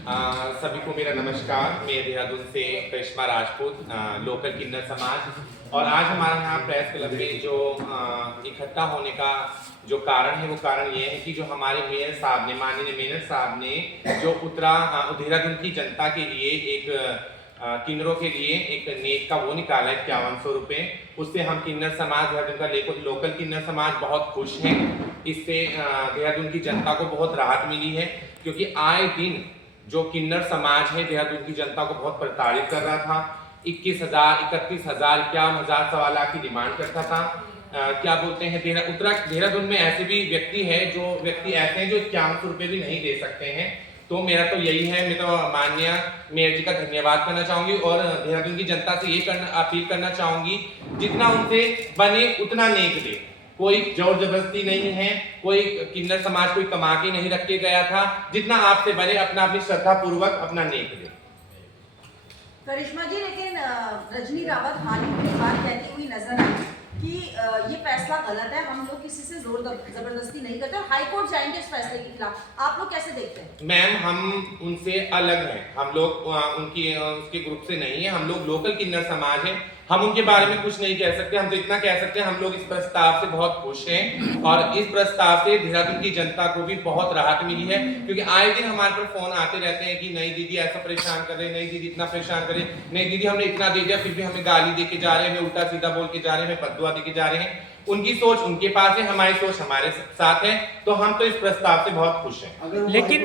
सभी को मेरा नमस्कार। मैं देहरादून से करिश्मा राजपूत, लोकल किन्नर समाज। और आज हमारे यहाँ प्रेस क्लब में जो इकट्ठा होने का जो कारण है वो कारण ये है कि जो हमारे मेयर साहब ने, माननीय मेयर साहब ने जो देहरादून की जनता के लिए एक किन्नरों के लिए एक नेक का वो निकाला है 5100 रुपये। उससे हम किन्नर समाज देहरादून का लोकल किन्नर समाज बहुत खुश हैं। इससे देहरादून की जनता को बहुत राहत मिली है, क्योंकि आए दिन जो किन्नर समाज है देहरादून की जनता को बहुत प्रताड़ित कर रहा था। 21,000, 31,000, 51,000, सवा लाख की डिमांड करता था। क्या बोलते हैं, देहरादून में ऐसे भी व्यक्ति है जो व्यक्ति ऐसे हैं जो 5100 रुपये भी नहीं दे सकते हैं। तो मेरा तो यही है, मैं तो माननीय मेयर जी का धन्यवाद करना चाहूंगी और देहरादून की जनता से ये अपील करना चाहूंगी, जितना उनसे बने उतना नेक दे। कोई जोर जबरदस्ती नहीं है, कोई किन्नर समाज कोई कमा के नहीं रख के गया था। जितना आपसे बने अपना अपनी श्रद्धा पूर्वक अपना नेक दे। करिश्मा जी, लेकिन रजनी रावत हाल ही में बात कहती हुई नजर आई कि ये फैसला गलत है, हम लोग किसी से जोर जबरदस्ती नहीं करते और हाई कोर्ट जाएंगे इस फैसले के खिलाफ। आप लोग कैसे देखते हैं? मैम, हम उनसे अलग हैं, हम लोग उसके ग्रुप से नहीं है। हम लोग लोकल किन्नर समाज हैं, हम उनके बारे में कुछ नहीं कह सकते। हम तो इतना कह सकते हैं, हम लोग इस प्रस्ताव से बहुत खुश हैं और इस प्रस्ताव से देहरादून की जनता को भी बहुत राहत मिली है। क्योंकि आए दिन हमारे पर फोन आते रहते हैं कि नहीं दीदी ऐसा परेशान कर रहे, नहीं दीदी इतना परेशान करे, नहीं दीदी हमने इतना दे दिया फिर भी हमें गाली दे के जा रहे हैं, हमें उल्टा सीधा बोल के जा रहे हैं, हमें बददुआ दे के जा रहे हैं। उनकी सोच उनके पास है, हमारी सोच हमारे साथ है। तो हम तो इस प्रस्ताव से बहुत खुश हैं। लेकिन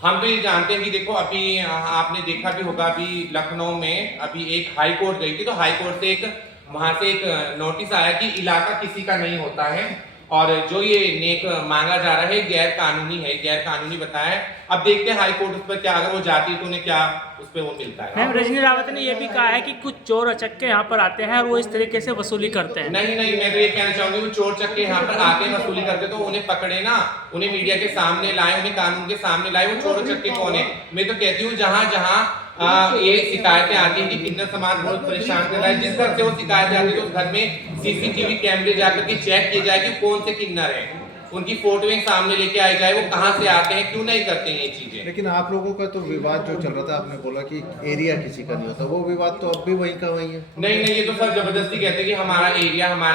हम तो ये जानते हैं कि देखो, अभी आपने देखा भी होगा, अभी लखनऊ में अभी एक हाई कोर्ट गई थी, तो हाई कोर्ट से वहां से एक नोटिस आया कि इलाका किसी का नहीं होता है और जो ये नेक मांगा जा रहा है गैर कानूनी है, गैर कानूनी बताया है। अब देखते हैं हाई कोर्ट उस पर क्या, अगर वो जाती है तो उन्हें क्या उस पर वो मिलता है। मैम, रजनी रावत ने यह भी कहा है कि कुछ चोर अचक्के यहाँ पर आते हैं और वो इस तरीके से वसूली करते हैं। नहीं, मैं तो ये कहना चाहूंगी, वो चोर चक्के यहाँ पर आके वसूली करते तो उन्हें पकड़े ना, उन्हें मीडिया के सामने लाए, उन्हें कानून के सामने लाए। वो चोर चक्के कौन है? मैं तो कहती हूँ जहाँ ये शिकायतें आती है कि किन्नर समाज बहुत परेशान कर रहा है, जिस घर से वो शिकायतें आती है तो उस घर में सीसीटीवी कैमरे जाकर के चेक किए जाए कि कौन से किन्नर है, उनकी फोटोएं सामने लेके आई जाए, वो कहां से आते हैं, क्यों नहीं करते हैं ये चीजें। लेकिन आप लोगों का तो विवाद जो चल रहा था, आपने बोला कि एरिया किसी का नहीं होता, वो विवाद तो अब भी वहीं का वहीं है। नहीं, ये तो सब जबरदस्ती कहते हैं कि हमारा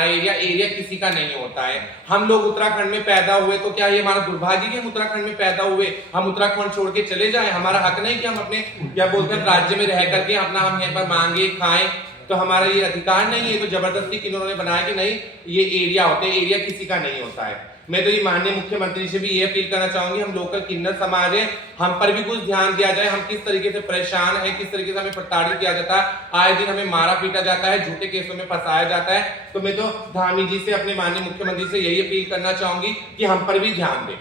एरिया किसी का नहीं होता है। हम लोग उत्तराखंड में पैदा हुए, तो क्या ये हमारा दुर्भाग्य कि हम उत्तराखंड में पैदा हुए? हम उत्तराखंड छोड़ के चले जाएं? हमारा हक नहीं कि हम अपने क्या बोलते हैं राज्य में रह करके अपना हम यहाँ पर मांगे खाएं? तो हमारा ये अधिकार नहीं है। तो जबरदस्ती किन्होंने बनाया कि नहीं ये एरिया होते हैं, एरिया किसी का नहीं होता है। मैं तो ये माननीय मुख्यमंत्री से भी ये अपील करना चाहूंगी, हम लोकल किन्नर समाज है, हम पर भी कुछ ध्यान दिया जाए। हम किस तरीके से परेशान है, किस तरीके से हमें प्रताड़ित किया जाता है, आए दिन हमें मारा पीटा जाता है, झूठे केसों में फंसाया जाता है। तो मैं तो धामी जी से, अपने माननीय मुख्यमंत्री से यही अपील करना चाहूंगी कि हम पर भी ध्यान दें।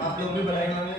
आप लोग भी बनाएंगे।